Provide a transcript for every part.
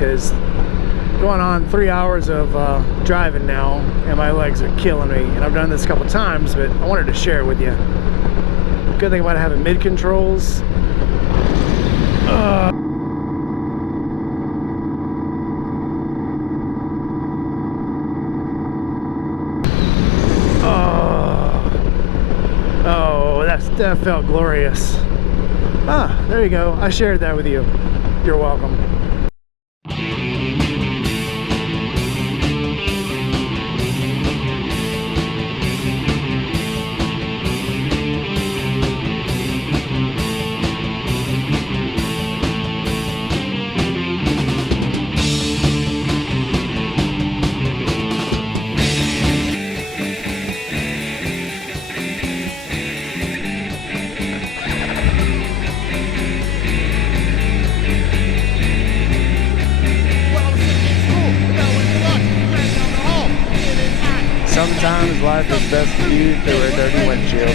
Because going on 3 hours of driving now, and my legs are killing me. And I've done this a couple times, but I wanted to share it with you. Good thing about having mid controls. Oh, that felt glorious. Ah, there you go. I shared that with you. You're welcome. Sometimes life is best viewed through a dirty windshield.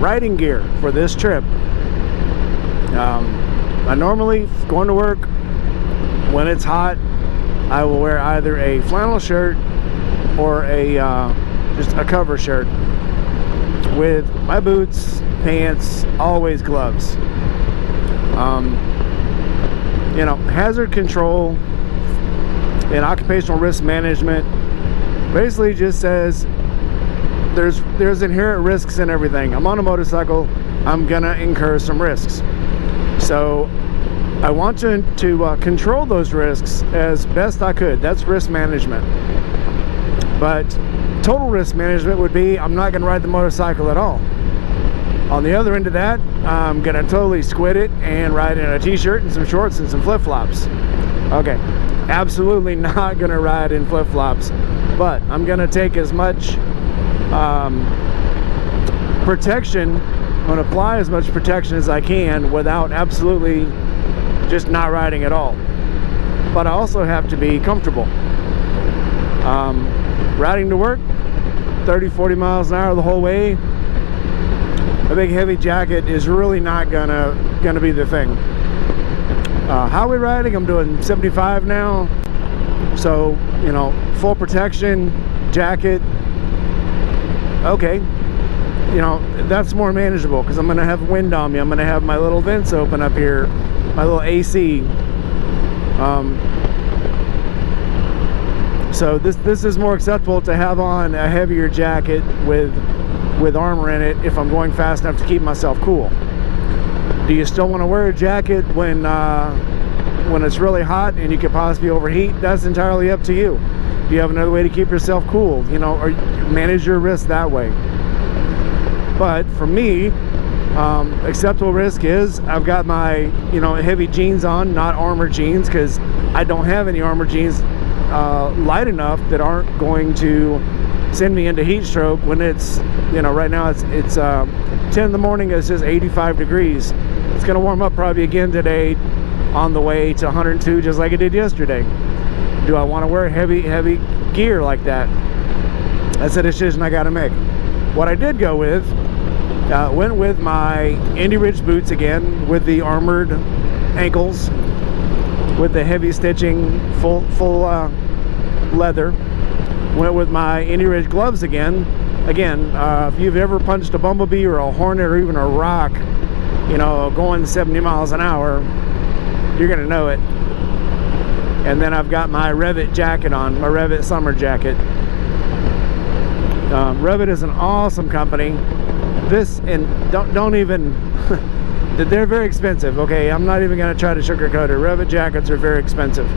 Riding gear for this trip. I normally, going to work, when it's hot, I will wear either a flannel shirt or a just a cover shirt with my boots, pants, always gloves. You know, hazard control and occupational risk management basically just says there's inherent risks in everything. I'm on a motorcycle, I'm gonna incur some risks. So I want to control those risks as best I could. That's risk management. But total risk management would be I'm not gonna ride the motorcycle at all. On the other end of that, I'm gonna totally squid it and ride in a t-shirt and some shorts and some flip-flops. Okay, absolutely not gonna ride in flip-flops, but I'm gonna take as much protection, I'm going to apply as much protection as I can without absolutely just not riding at all. But I also have to be comfortable. Riding to work 30-40 miles an hour the whole way, a big heavy jacket is really not gonna be the thing. Highway riding, I'm doing 75 now, so you know, full protection jacket, okay, you know, that's more manageable because I'm gonna have wind on me. I'm gonna have my little vents open up here, my little AC. So this is more acceptable to have on a heavier jacket with armor in it if I'm going fast enough to keep myself cool. Do you still want to wear a jacket when it's really hot and you could possibly overheat? That's entirely up to you. Do you have another way to keep yourself cool, you know, or manage your risk that way? But for me, Acceptable risk is I've got my, you know, heavy jeans on, not armored jeans, because I don't have any armored jeans light enough that aren't going to send me into heat stroke when it's, you know, right now it's 10 in the morning, it's just 85 degrees. It's going to warm up probably again today on the way to 102, just like it did yesterday. Do I want to wear heavy gear like that? That's a decision I got to make. What I did go with, went with my Indy Ridge boots again, with the armored ankles, with the heavy stitching, full leather. Went with my Indy Ridge gloves again. If you've ever punched a bumblebee or a hornet or even a rock, you know, going 70 miles an hour, you're gonna know it. And then I've got my Rev-It jacket on, my Rev-It summer jacket. Rev-It is an awesome company. This, and don't even they're very expensive. Okay, I'm not even gonna try to sugarcoat it. Rev-It jackets are very expensive.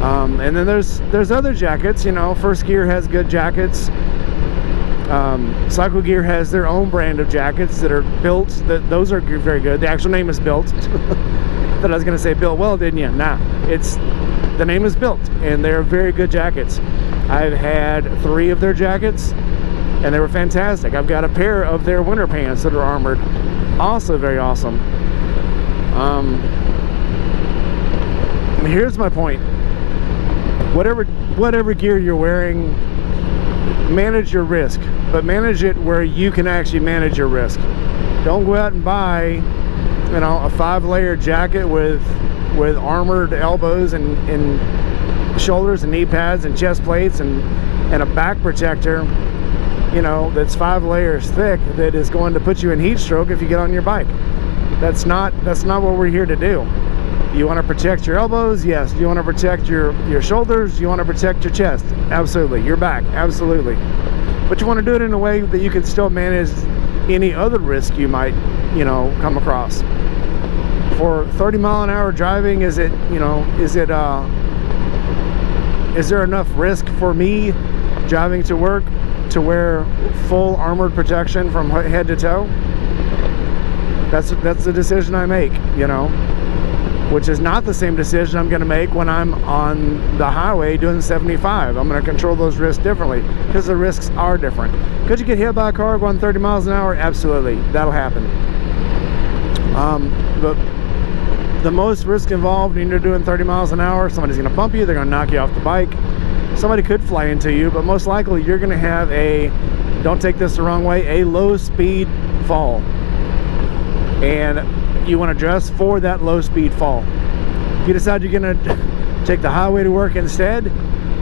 And then there's other jackets, you know. First Gear has good jackets. Cycle Gear has their own brand of jackets that are built. Those are very good. The actual name is Built. Thought I was gonna say Built Well, didn't you? Nah, the name is Built, and they're very good jackets. I've had 3 of their jackets, and they were fantastic. I've got a pair of their winter pants that are armored, also very awesome. Here's my point. Whatever gear you're wearing, manage your risk, but manage it where you can actually manage your risk. Don't go out and buy, you know, a 5-layer jacket with armored elbows and shoulders and knee pads and chest plates and a back protector, you know, that's 5 layers thick, that is going to put you in heat stroke if you get on your bike. That's not what we're here to do. You want to protect your elbows? Yes. You want to protect your shoulders? You want to protect your chest? Absolutely. Your back? Absolutely. But you want to do it in a way that you can still manage any other risk you might, you know, come across. For 30-mile-an-hour driving, is there enough risk for me driving to work to wear full armored protection from head to toe? That's the decision I make, you know, which is not the same decision I'm going to make when I'm on the highway doing 75. I'm going to control those risks differently because the risks are different. Could you get hit by a car going 30 miles an hour? Absolutely, that'll happen. But the most risk involved when you're doing 30 miles an hour, somebody's going to bump you, they're going to knock you off the bike, somebody could fly into you, but most likely you're going to have don't take this the wrong way, a low speed fall. And you want to dress for that low speed fall. If you decide you're going to take the highway to work instead,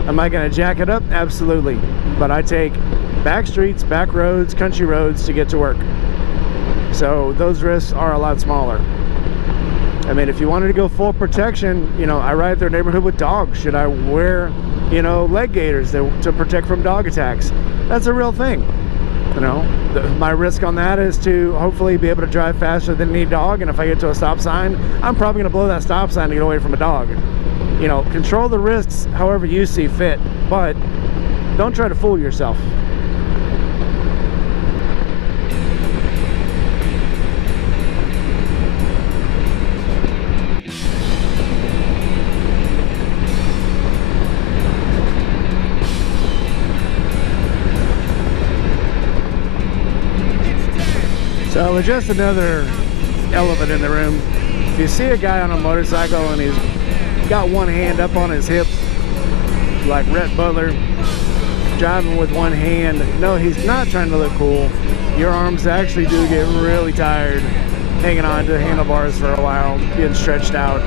am I going to jack it up? Absolutely. But I take back streets, back roads, country roads to get to work. So those risks are a lot smaller. I mean, if you wanted to go full protection, you know, I ride through a neighborhood with dogs. Should I wear, you know, leg gaiters to protect from dog attacks? That's a real thing. You know, my risk on that is to hopefully be able to drive faster than any dog, and if I get to a stop sign, I'm probably going to blow that stop sign to get away from a dog. You know, control the risks however you see fit, but don't try to fool yourself. So just another elephant in the room. If you see a guy on a motorcycle and he's got one hand up on his hip, like Rhett Butler, driving with one hand, no, he's not trying to look cool. Your arms actually do get really tired hanging on to handlebars for a while, being stretched out.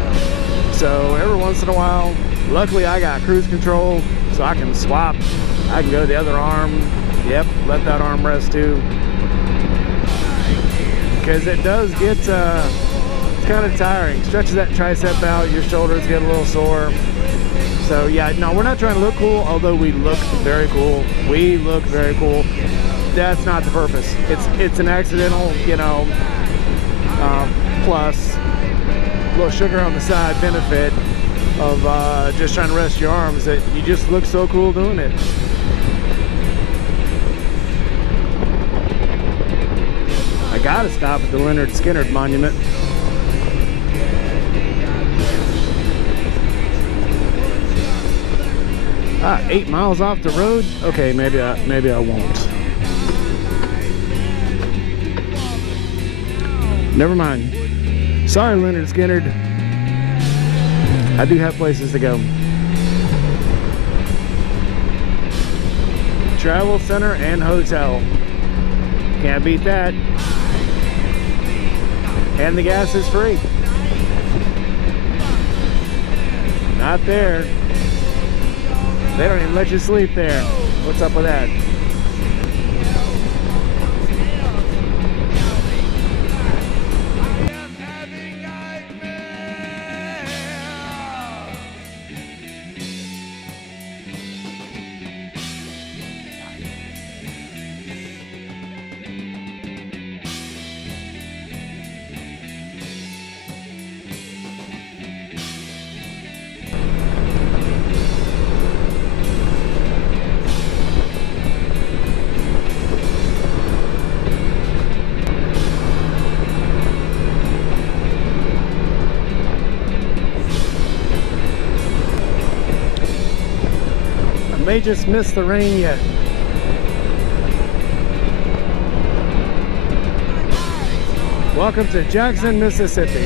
So every once in a while, luckily I got cruise control, so I can swap. I can go to the other arm. Yep, let that arm rest too. Because it does get kind of tiring. Stretches that tricep out, your shoulders get a little sore. So yeah, no, we're not trying to look cool, although we look very cool. We look very cool. That's not the purpose. It's an accidental, you know, plus a little sugar on the side benefit of just trying to rest your arms, that you just look so cool doing it. Gotta stop at the Leonard Skinner Monument. 8 miles off the road? Okay, maybe I won't. Never mind. Sorry, Leonard Skinner. I do have places to go. Travel center and hotel. Can't beat that. And the gas is free. Not there. They don't even let you sleep there. What's up with that? May just miss the rain yet. Welcome to Jackson, Mississippi.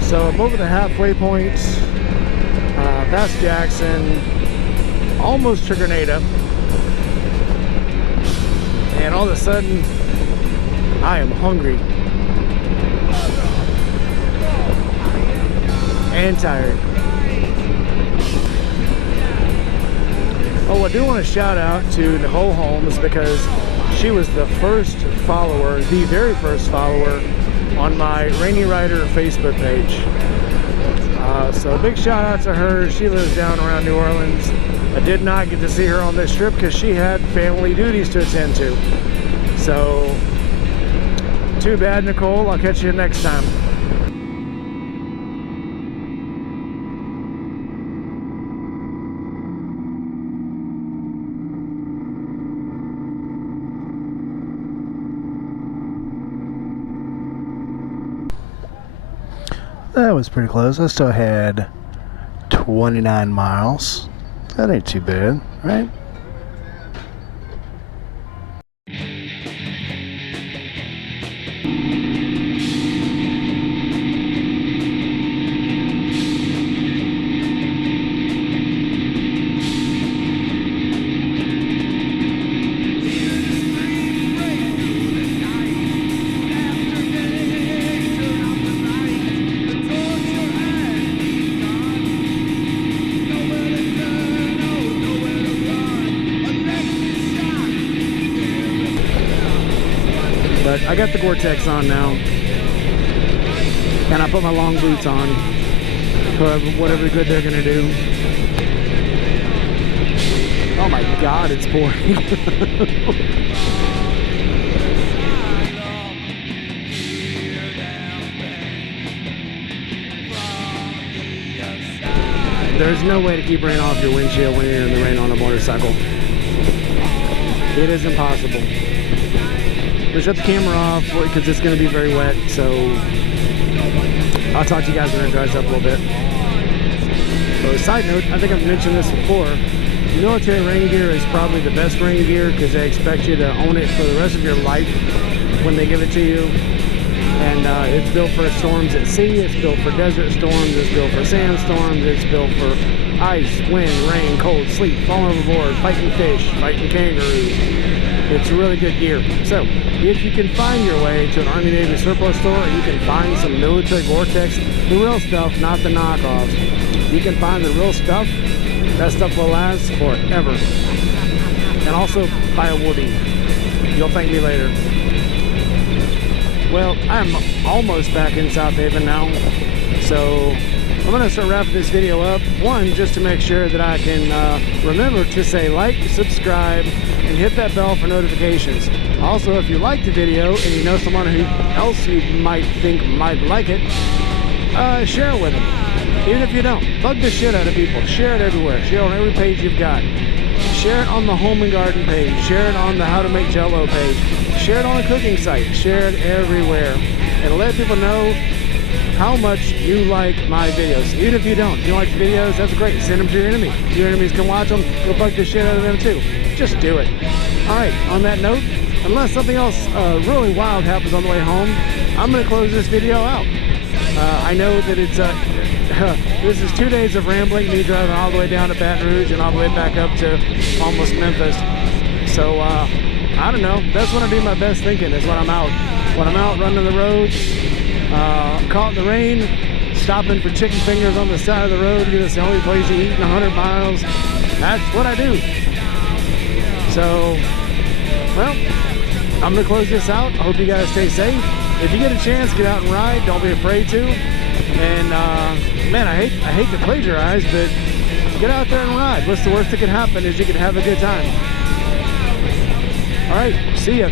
So I'm over the halfway point, past Jackson, almost to Grenada. And all of a sudden, I am hungry and tired. Oh, I do want to shout out to Nicole Holmes because she was the first follower, the very first follower on my Rainy Rider Facebook page. So a big shout out to her. She lives down around New Orleans. I did not get to see her on this trip because she had family duties to attend to. So, too bad, Nicole. I'll catch you next time. That was pretty close. I still had 29 miles. That ain't too bad, right? But I got the Gore-Tex on now, and I put my long boots on for whatever good they're gonna do. Oh my God, it's pouring. There's no way to keep rain off your windshield when you're in the rain on a motorcycle. It is impossible. We'll shut the camera off because it's going to be very wet, so I'll talk to you guys when it dries up a little bit. So, side note, I think I've mentioned this before. Military rain gear is probably the best rain gear because they expect you to own it for the rest of your life when they give it to you. And it's built for storms at sea, it's built for desert storms, it's built for sandstorms, it's built for ice, wind, rain, cold, sleet, falling overboard, fighting fish, fighting kangaroos. It's really good gear. So, if you can find your way to an Army Navy surplus store and you can find some military Gore-Tex, the real stuff, not the knockoffs, you can find the real stuff, that stuff will last forever. And also, buy a Woody. You'll thank me later. Well, I'm almost back in South Haven now, so I'm going to start wrapping this video up. One, just to make sure that I can remember to say like, subscribe, and hit that bell for notifications. Also, if you like the video and you know someone who else you might think might like it, share it with them. Even if you don't, bug the shit out of people. Share it everywhere. Share it on every page you've got. Share it on the home and garden page. Share it on the how to make jello page. Share it on a cooking site. Share it everywhere. And let people know how much you like my videos. Even if you don't. If you like the videos, that's great. Send them to your enemy. If your enemies can watch them, go bug the shit out of them too. Just do it. Alright, on that note, unless something else really wild happens on the way home, I'm going to close this video out. I know that it's this is 2 days of rambling, me driving all the way down to Baton Rouge and all the way back up to almost Memphis. So I don't know, that's when I do my best thinking, is when I'm out. When I'm out running the roads, caught in the rain, stopping for chicken fingers on the side of the road because it's the only place you eat in 100 miles. That's what I do. So, well, I'm going to close this out. I hope you guys stay safe. If you get a chance, get out and ride. Don't be afraid to. And, man, I hate to plagiarize, but get out there and ride. What's the worst that can happen is you can have a good time. All right, see ya.